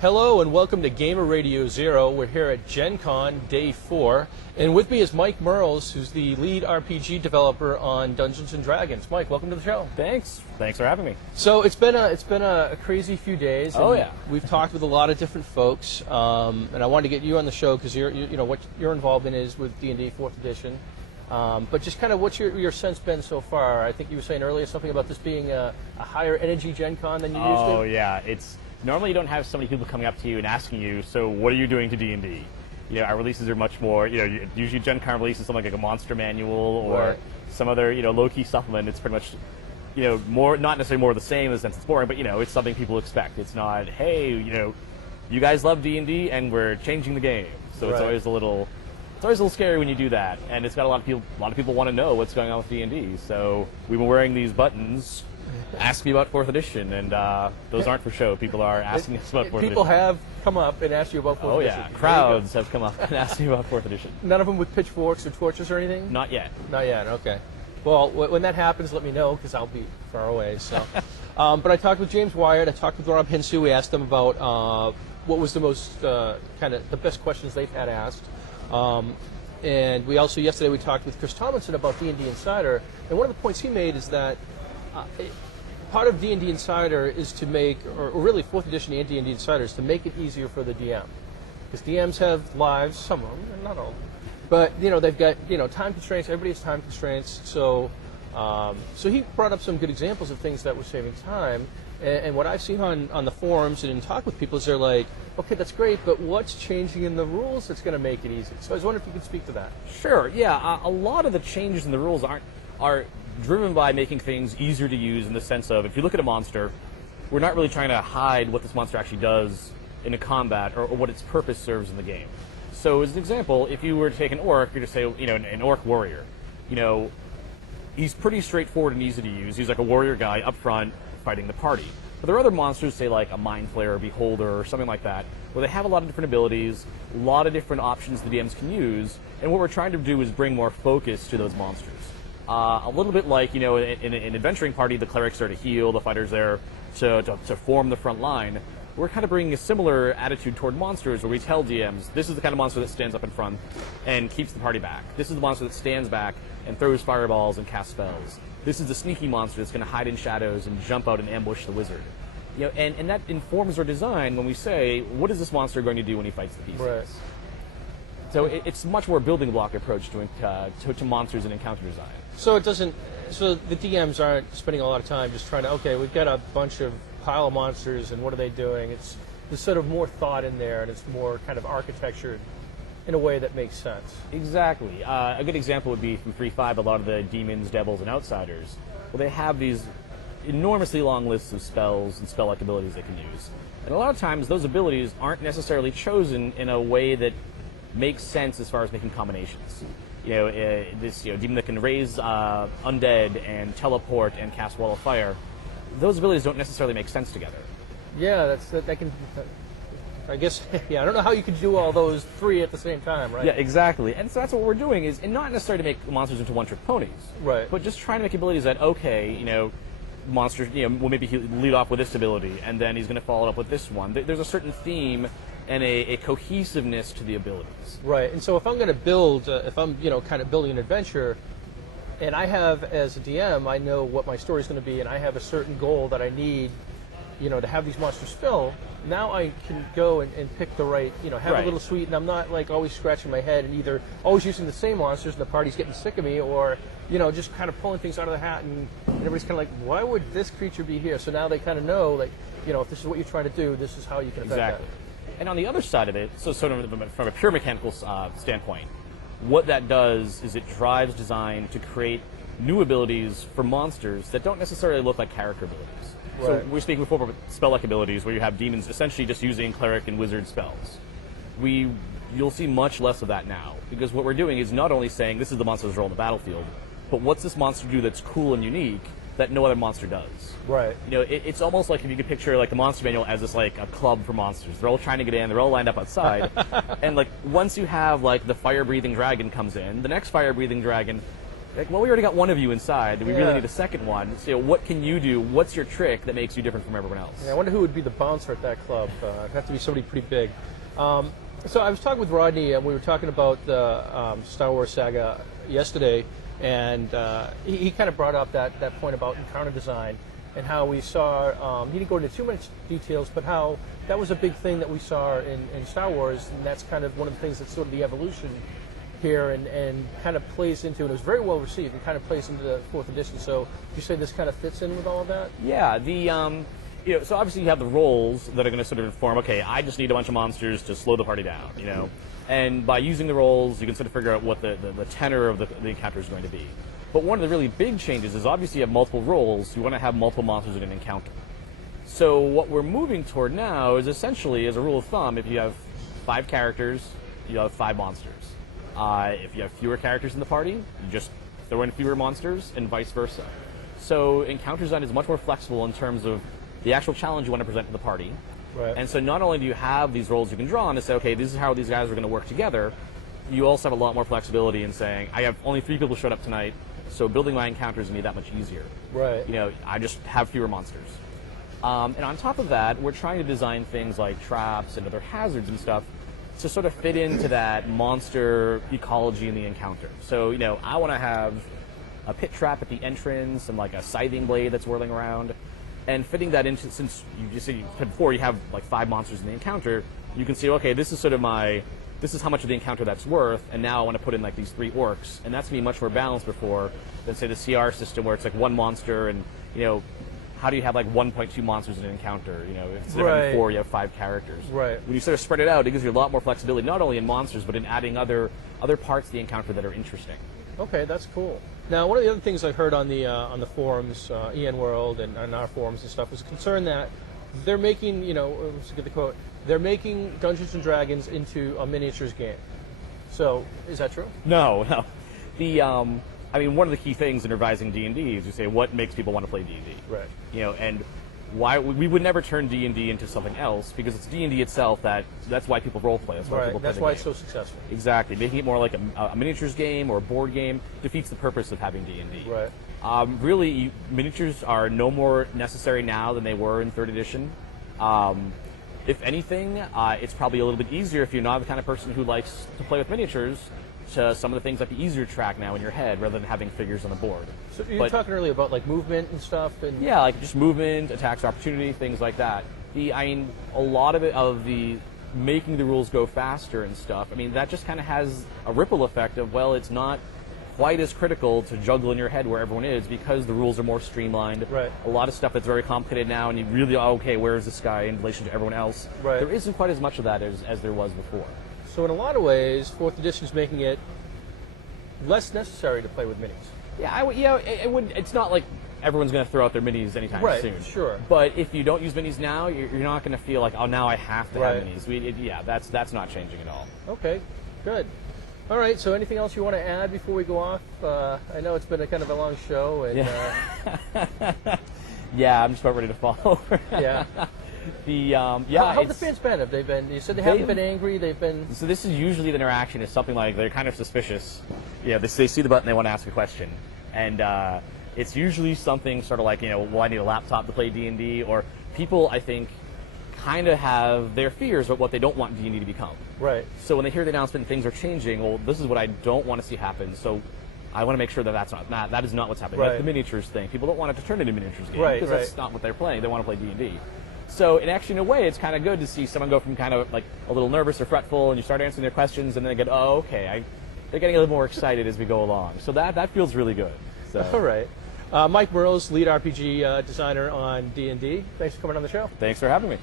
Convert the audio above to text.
Hello and welcome to Gamer Radio0. We're here at Gen Con Day 4, and with me is Mike Mearls, who's the lead RPG developer on Dungeons & Dragons. Mike, welcome to the show. Thanks for having me. So it's been a crazy few days. Oh yeah. We've talked with a lot of different folks, and I wanted to get you on the show because you know what you're involved in is with D&D 4th edition. But just kind of what's your sense been so far? I think you were saying earlier something about this being a higher energy Gen Con than you used to. Oh yeah, normally you don't have so many people coming up to you and asking you, so what are you doing to D&D? You know, our releases are much more, usually Gen Con releases something like a monster manual or some other, low-key supplement. It's pretty much, more, not necessarily more of the same in the sense it's boring, but, it's something people expect. It's not, hey, you guys love D&D and we're changing the game. So it's always a little scary when you do that. And it's got a lot of people want to know what's going on with D&D. So we've been wearing these buttons. Ask me about 4th edition, and those aren't for show. People are asking us about 4th edition. People have come up and asked you about 4th edition. Oh yeah, crowds have come up and asked me about 4th edition. None of them with pitchforks or torches or anything? Not yet. Not yet, okay. Well, when that happens, let me know, because I'll be far away. So, but I talked with James Wyatt, I talked with Rob Hinsu, we asked them about what was the most, kind of, the best questions they've had asked. And we also, yesterday, we talked with Chris Tomlinson about D&D Insider, and one of the points he made is that part of D&D Insider is to make, or really 4th edition and D&D Insider is to make it easier for the DM. Because DMs have lives, some of them, and not all. But, they've got, time constraints, everybody has time constraints. So so he brought up some good examples of things that were saving time. And what I've seen on the forums and in talk with people is they're like, okay, that's great, but what's changing in the rules that's going to make it easy? So I was wondering if you could speak to that. Sure, yeah. A lot of the changes in the rules are driven by making things easier to use in the sense of, if you look at a monster, we're not really trying to hide what this monster actually does in a combat or what its purpose serves in the game. So as an example, if you were to take an orc, you're to say, an orc warrior, he's pretty straightforward and easy to use. He's like a warrior guy up front fighting the party. But there are other monsters, say like a Mind Flayer or Beholder or something like that, where they have a lot of different abilities, a lot of different options the DMs can use, and what we're trying to do is bring more focus to those monsters. A little bit like, in an adventuring party, the clerics are to heal, the fighters there to form the front line. We're kind of bringing a similar attitude toward monsters where we tell DMs, this is the kind of monster that stands up in front and keeps the party back. This is the monster that stands back and throws fireballs and casts spells. This is the sneaky monster that's going to hide in shadows and jump out and ambush the wizard. And that informs our design when we say, what is this monster going to do when he fights the pieces? Right. So it's much more building block approach to monsters and encounter design. So so the DMs aren't spending a lot of time just trying to, okay, we've got a bunch of pile of monsters and what are they doing? There's sort of more thought in there and it's more kind of architectured in a way that makes sense. Exactly. A good example would be from 3.5, a lot of the demons, devils, and outsiders. Well, they have these enormously long lists of spells and spell-like abilities they can use. And a lot of times those abilities aren't necessarily chosen in a way that makes sense as far as making combinations. This demon that can raise undead and teleport and cast Wall of Fire, those abilities don't necessarily make sense together. Yeah, that can. I guess. Yeah, I don't know how you could do all those three at the same time, right? Yeah, exactly. And so that's what we're doing is, and not necessarily to make monsters into one-trick ponies, right? But just trying to make abilities that monsters, well, maybe he'll lead off with this ability, and then he's going to follow it up with this one. There's a certain theme and a cohesiveness to the abilities. Right, and so if I'm going to build, if I'm, kind of building an adventure, and I have, as a DM, I know what my story is going to be, and I have a certain goal that I need, to have these monsters fill, now I can go and pick the right, have a little suite, and I'm not, like, always scratching my head and either always using the same monsters and the party's getting sick of me, or, just kind of pulling things out of the hat, and everybody's kind of like, why would this creature be here? So now they kind of know, like, if this is what you're trying to do, this is how you can affect that. And on the other side of it, so sort of from a pure mechanical standpoint, what that does is it drives design to create new abilities for monsters that don't necessarily look like character abilities. Right. So we're speaking before about spell-like abilities where you have demons essentially just using cleric and wizard spells. You'll see much less of that now, because what we're doing is not only saying this is the monster's role in the battlefield, but what's this monster do that's cool and unique that no other monster does. Right. It's almost like if you could picture like the monster manual as this like a club for monsters. They're all trying to get in. They're all lined up outside. And like once you have like the fire-breathing dragon comes in, the next fire-breathing dragon like, well, we already got one of you inside. Do we really Yeah. need a second one? So what can you do? What's your trick that makes you different from everyone else? Yeah, I wonder who would be the bouncer at that club. It'd have to be somebody pretty big. So I was talking with Rodney, and we were talking about the Star Wars saga yesterday, and he kind of brought up that point about encounter design and how we saw, he didn't go into too much details, but how that was a big thing that we saw in Star Wars, and that's kind of one of the things that's sort of the evolution here and kind of plays into, and it was very well received, and kind of plays into the 4th edition. So you say this kind of fits in with all of that? Yeah, so obviously you have the roles that are going to sort of inform, okay, I just need a bunch of monsters to slow the party down, and by using the roles, you can sort of figure out what the tenor of the encounter is going to be. But one of the really big changes is obviously you have multiple roles, you want to have multiple monsters in an encounter. So what we're moving toward now is essentially, as a rule of thumb, if you have 5 characters, you have 5 monsters. If you have fewer characters in the party, you just throw in fewer monsters, and vice versa. So encounter design is much more flexible in terms of the actual challenge you want to present to the party. Right. And so not only do you have these roles you can draw on to say, okay, this is how these guys are going to work together, you also have a lot more flexibility in saying, I have only 3 people showed up tonight, so building my encounters is going to be that much easier. Right. I just have fewer monsters. And on top of that, we're trying to design things like traps and other hazards and stuff to sort of fit into that monster ecology in the encounter. So, I want to have a pit trap at the entrance and like a scything blade that's whirling around. And fitting that into, since you said before you have like 5 monsters in the encounter, you can see, okay, this is sort of this is how much of the encounter that's worth, and now I want to put in like these 3 orcs, and that's going to be much more balanced before than say the CR system where it's like 1 monster, and how do you have like 1.2 monsters in an encounter? Instead of having 4, you have 5 characters. Right. When you sort of spread it out, it gives you a lot more flexibility, not only in monsters, but in adding other parts of the encounter that are interesting. Okay, that's cool. Now, one of the other things I heard on the forums, EN World and on our forums and stuff, was concern that they're making, let's get the quote, they're making Dungeons and Dragons into a miniatures game. So, is that true? No. One of the key things in revising D&D is you say, what makes people want to play D&D? Right. And why we would never turn D&D into something else, because it's D&D itself that's why people role play. That's why people play That's the why game. it's so successful. Exactly. Making it more like a miniatures game or a board game defeats the purpose of having D&D. Right. Really, miniatures are no more necessary now than they were in 3rd edition. If anything, it's probably a little bit easier if you're not the kind of person who likes to play with miniatures, to some of the things like the easier track now in your head rather than having figures on the board. So you were talking earlier about like movement and stuff, and yeah, like just movement, attacks, opportunity, things like that. A lot of it, of the making the rules go faster and stuff, that just kind of has a ripple effect of, well, it's not quite as critical to juggle in your head where everyone is because the rules are more streamlined. Right. A lot of stuff that's very complicated now, and you really, okay, where is this guy in relation to everyone else? Right. There isn't quite as much of that as there was before. So in a lot of ways, 4th edition is making it less necessary to play with minis. Yeah, it would. It's not like everyone's going to throw out their minis anytime soon. Right, sure. But if you don't use minis now, you're not going to feel like, oh, now I have to have Right. minis. That's not changing at all. Okay, good. All right, so anything else you want to add before we go off? I know it's been a kind of a long show. And, yeah, I'm just about ready to fall over. Yeah. How have the fans been? Have they been? You said they haven't been angry. They've been. So this is usually the interaction is something like they're kind of suspicious. Yeah, they see the button, they want to ask a question, and it's usually something sort of like, well, I need a laptop to play D&D, or people, I think, kind of have their fears about what they don't want D&D to become. Right. So when they hear the announcement and things are changing, well, this is what I don't want to see happen. So I want to make sure that that is not what's happening. Right. Like the miniatures thing. People don't want it to turn into a miniatures game Right, because that's not what they're playing. They want to play D&D. So in a way, it's kind of good to see someone go from kind of like a little nervous or fretful, and you start answering their questions, and then they go, oh, okay, they're getting a little more excited as we go along. So that feels really good. So. All right. Mike Mearls, lead RPG designer on D&D. Thanks for coming on the show. Thanks for having me.